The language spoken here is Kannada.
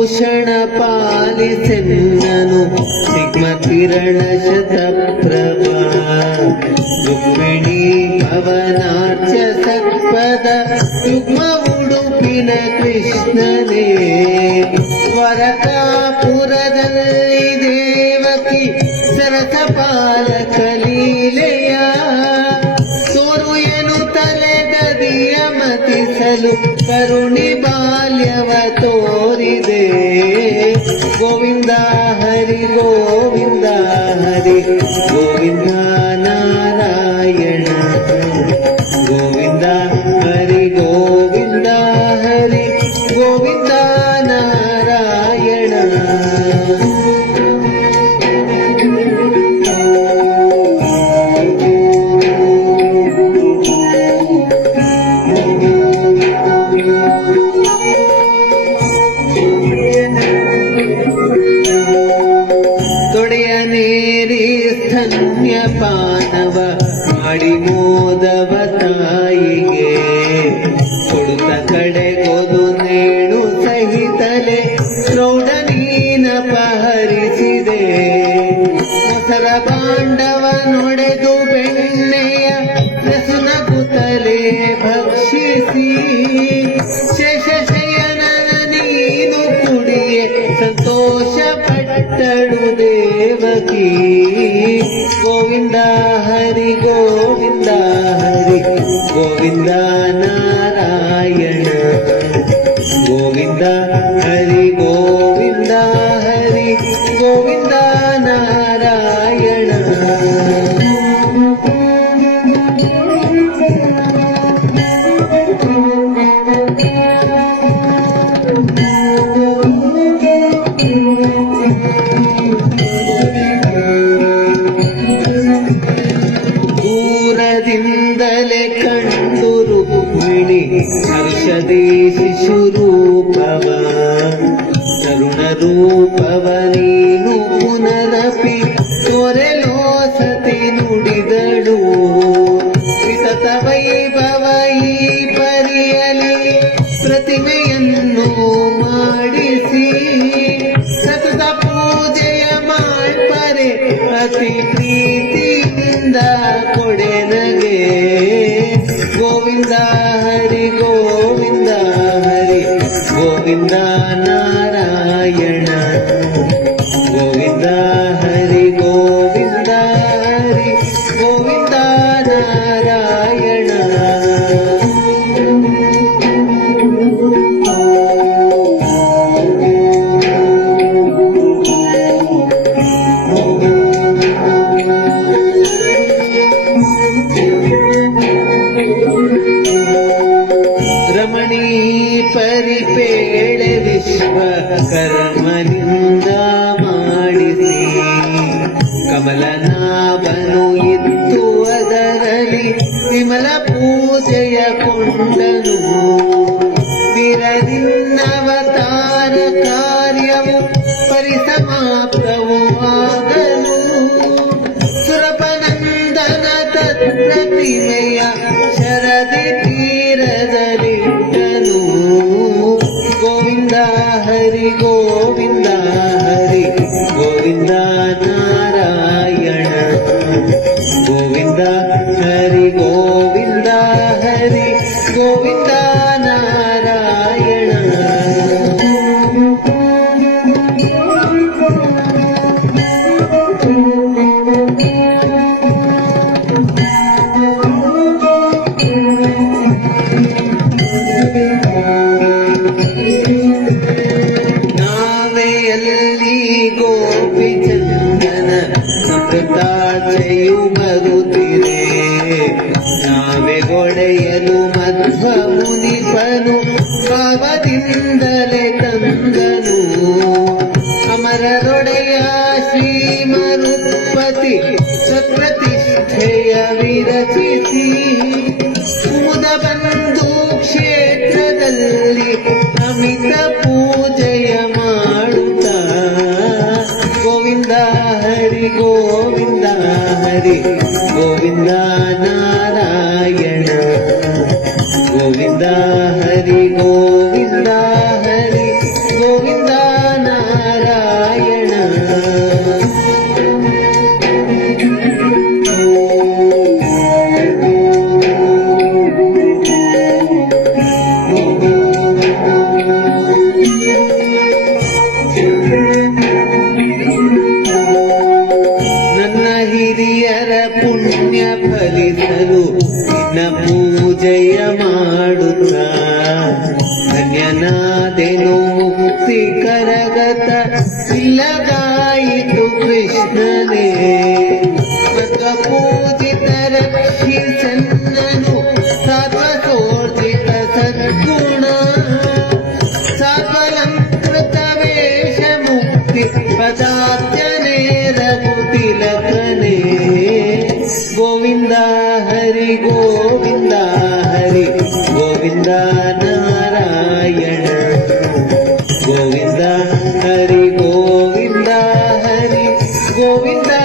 ರುಕ್ಮಭೂಷಣ ಪಾಲಿಸೆನ್ನನು ಸಿಗ್ಮ ಕಿರಣ ಶತಪ್ರಭಾ ರುಕ್ಮಿಣಿ ಭವನಾಟ್ಯ ಸತ್ಪದ ಯುಗ್ಮ ಉಡುಪಿನ ಕೃಷ್ಣನೇ ವರಕಾಪುರದಲ್ಲಿ ದೇವಕಿ ಸರಸ ಪಾಲಕ ಕರುಣಿ ಬಾಲ್ಯವ ತೋರಿದೆ ಗೋವಿಂದ ಹರಿ ಗೋವಿಂದ దేవకి గోవింద హరి గోవింద హరి. గోవింద నా ನೀನು ಪುನರಪಿ ತೊರೆಲು ಸತಿ ನುಡಿದಳು. ವಿತತ ವೈಭವ ಈ ಪರಿಯಲಿ ಪ್ರತಿಮೆಯನ್ನು ಮಾಡಿಸಿ. ಸತತ ಪೂಜೆಯ ಮಾಡ್ಪರೆ ಅತಿ ಪ್ರೀತಿಯಿಂದ ಕೊಡೆನಗೆ ಗೋವಿಂದ ಹರಿ ಗೋವಿಂದ ಹರಿ, ಗೋವಿಂದ ನಾರಾಯಣ. విమల పూజయకుండను విరదిన్నవతార కార్యము పరిసమాప్తవు ఆగను సురపనందన తత్ప్రతిమయ శరది తీరదలిట్టను గోవింద హరి గోవింద హరి గోవింద నారాయణ. గోవింద ನಾವೆಯಲ್ಲಿ ಗೋಪಿ ಚಂದನ ಸುತ್ತಾಚೆಯು ಬರುತ್ತಿದೆ. ನಾವೆ ಒಡೆಯಲು ಮಧ್ವ ಮುನಿಪನು ಭಾವದಿಂದಲೇ ತಂದನು. ಅಮರರೊಡೆಯ ಶ್ರೀಮರುಪತಿ ಸ್ವಪ್ರತಿಷ್ಠೆಯ ವಿರಚಿಸಿ ಕುಮುದ ಬಂದು ಕ್ಷೇತ್ರದಲ್ಲಿ ಅಮಿತ ಗೋವಿಂದ ಹರಿ ಗೋವಿಂದ ಹರಿ ಗೋವಿಂದ ನಾರಾಯಣ ನನ್ನ ಹಿರಿಯರ ಪುಣ್ಯ ಫಲಿಸಲು ನಿನ್ನ ಪೂಜೆಯ ಮಾಡುತ್ತ கோவிந்தா ஹரி கோவிந்தா ஹரி கோவிந்தா நாராயண கோவிந்தா ஹரி கோவிந்தா ஹரி கோவிந்தா